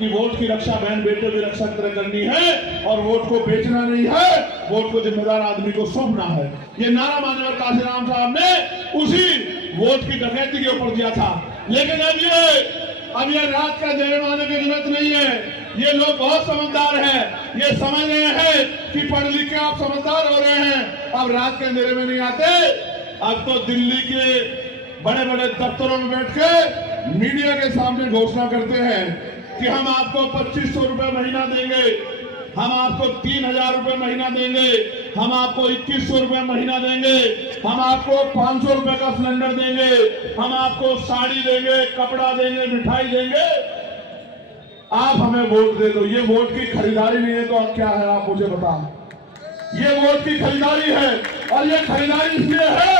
कि वोट की रक्षा बहन बेटे की रक्षा तरह करनी है और वोट को बेचना नहीं है, वोट को जिम्मेदार आदमी को सौंपना है। ये नारा माननीय काशीराम साहब ने उसी वोट की डकैती के ऊपर दिया था। लेकिन अब ये रात का अंधेरे में आने की जरूरत नहीं है। ये लोग बहुत समझदार हैं, ये समझ रहे हैं कि पढ़ लिख के आप समझदार हो रहे हैं, अब रात के अंधेरे में नहीं आते। अब तो दिल्ली के बड़े बड़े दफ्तरों में बैठ के मीडिया के सामने घोषणा करते हैं कि हम आपको 2500 रुपए महीना देंगे, हम आपको 3000 रुपए महीना देंगे, हम आपको 2100 रुपए महीना देंगे, हम आपको 500 रुपए का सिलेंडर देंगे, हम आपको साड़ी देंगे, कपड़ा देंगे, मिठाई देंगे, आप हमें वोट दे दो। ये वोट की खरीदारी नहीं है तो अब क्या है, आप मुझे बताओ। ये वोट की खरीदारी है और ये खरीदारी इसलिए है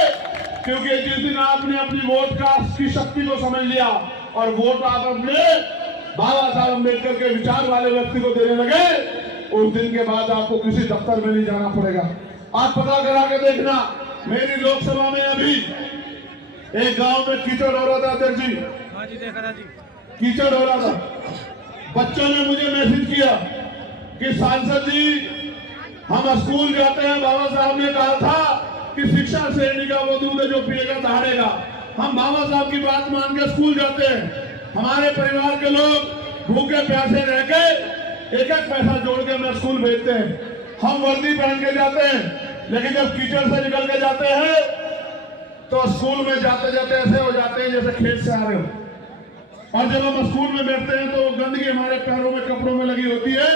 क्योंकि जिस दिन आपने अपनी वोट की शक्ति को समझ लिया और वोट आप अपने बाबा साहब अम्बेडकर के विचार वाले व्यक्ति को देने लगे, उस दिन के बाद आपको किसी दफ्तर में नहीं जाना पड़ेगा। आप पता करा के देखना, मेरी लोकसभा में अभी एक गांव में कीचड़ हो रहा था अध्यक्ष जी, कीचड़ हो रहा था। बच्चों ने मुझे मैसेज किया कि सांसद जी हम स्कूल जाते हैं, बाबा साहब ने कहा था कि शिक्षा श्रेणी का वो दूध जो पिएगा दहाड़ेगा। हम बाबा साहब की बात मान के स्कूल जाते हैं, हमारे परिवार के लोग भूखे प्यासे रह के एक एक पैसा जोड़ के हमें स्कूल भेजते हैं। हम वर्दी पहन के जाते हैं, लेकिन जब कीचड़ से निकल के जाते हैं तो स्कूल में जाते जाते ऐसे हो जाते हैं जैसे खेत से आ रहे हो। और जब हम स्कूल में बैठते हैं तो गंदगी हमारे पैरों में कपड़ों में लगी होती है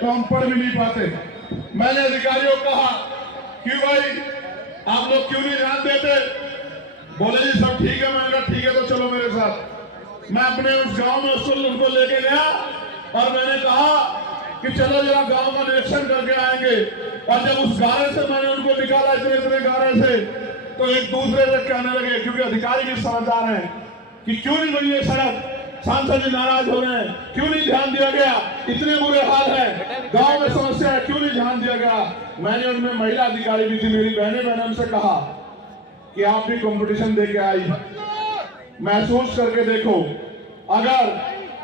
तो हम पढ़ भी नहीं पाते। मैंने अधिकारियों को कहा कि भाई आप लोग क्यों नहीं ध्यान देते? बोले जी सब ठीक है। मैंने कहा ठीक है तो चलो मेरे साथ। मैं अपने उस गांव में उनको लेके गया और मैंने कहा कि चलो जरा गांव का निरीक्षण करके आएंगे। और जब उस गारे से मैंने उनको निकाला इतने इतने गारे से, तो एक दूसरे से कहने लगे, क्योंकि अधिकारी भी समझदार हैं, कि क्यों नहीं बनी ये सड़क, सांसद जी नाराज हो रहे हैं, क्यों नहीं ध्यान दिया गया, इतने बुरे हाल है, गांव में समस्या है, क्यों नहीं ध्यान दिया गया। मैंने उनमें महिला अधिकारी भी थी, मेरी बहनें उनसे कहा कि आप भी कंपटीशन दे के आई, महसूस करके देखो, अगर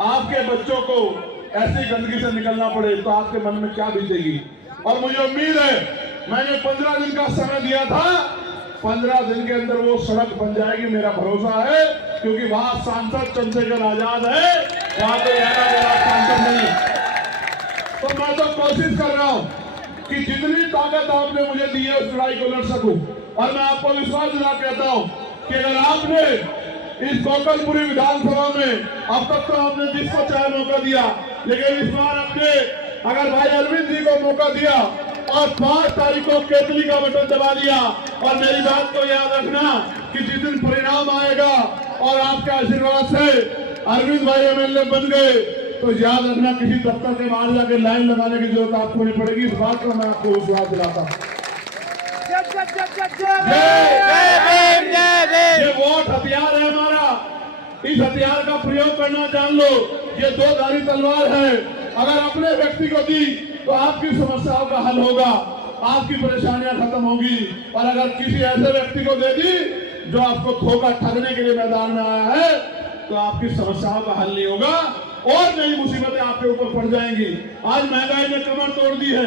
आपके बच्चों को ऐसी गंदगी से निकलना पड़े तो आपके मन में क्या बीतेगी। और मुझे उम्मीद है, मैंने 15 दिन का समय दिया था, 15 दिन के अंदर वो सड़क बन जाएगी, मेरा भरोसा है, क्योंकि वहां सांसद चंद्रशेखर आजाद है, वहां तो सांसद नहीं। तो मैं तो कोशिश कर रहा हूं कि जितनी ताकत आपने मुझे दी है उस लड़ाई को लड़ सकूं। और मैं आपको विश्वास दिला कहता हूं कि अगर आपने इस गोकलपुरी विधानसभा में अब तक तो आपने जिसको चाहे मौका दिया, लेकिन इस बार आपने अगर भाई अरविंद जी को मौका दिया और 5 तारीख को केतली का बटन दबा दिया, और मेरी बात को याद रखना कि जिस दिन परिणाम आएगा और आपके आशीर्वाद से अरविंद भाई एमएलए बन गए, तो याद रखना किसी दफ्तर के बाहर जाके लाइन लगाने की जरूरत आपको नहीं पड़ेगी। इस बात का मैं आपको विश्वास दिलाता हूँ। ये वोट हथियार है हमारा, इस हथियार का प्रयोग करना जान लो। ये 2 धारी तलवार है, अगर अपने व्यक्ति को दी तो आपकी समस्याओं का हल होगा, आपकी परेशानियां खत्म होगी। और अगर किसी ऐसे व्यक्ति को दे दी जो आपको धोखा ठगने के लिए मैदान में आया है, तो आपकी समस्याओं का हल नहीं होगा और नई मुसीबतें आपके ऊपर पड़ जाएंगी। आज महंगाई ने कमर तोड़ दी है,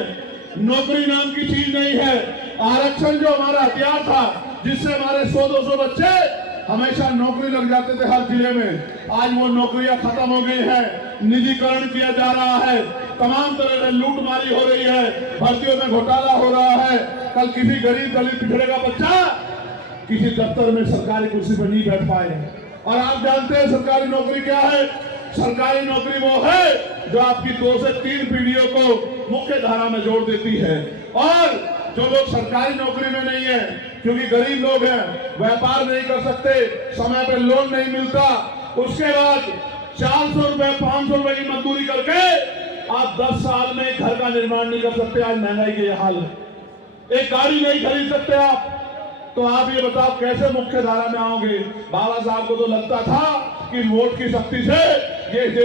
नौकरी नाम की चीज नहीं है। आरक्षण जो हमारा हथियार था, जिससे हमारे 100-200 बच्चे हमेशा नौकरी लग जाते थे हर जिले में, आज वो नौकरियां खत्म हो गई है, निजीकरण किया जा रहा है, तमाम तरह से लूटमारी हो रही है, भर्तियों में घोटाला हो रहा है। कल किसी गरीब दलित पिछड़े का बच्चा किसी दफ्तर में सरकारी कुर्सी पर नहीं बैठ पाए। और आप जानते हैं सरकारी नौकरी क्या है? सरकारी नौकरी वो है जो आपकी 2 से 3 पीढ़ियों को मुख्य धारा में जोड़ देती है। और जो लोग सरकारी नौकरी में नहीं है, क्योंकि गरीब लोग हैं, व्यापार नहीं कर सकते, समय पे लोन नहीं मिलता, उसके बाद 400 रुपए 500 रुपए की मजदूरी करके आप 10 साल में घर का निर्माण नहीं कर सकते। आज महंगाई के हाल है, एक गाड़ी नहीं खरीद सकते आप, तो आप ये बताओ कैसे मुख्य धारा में आओगे। बाबा साहब को तो लगता था कि वोट की शक्ति से ये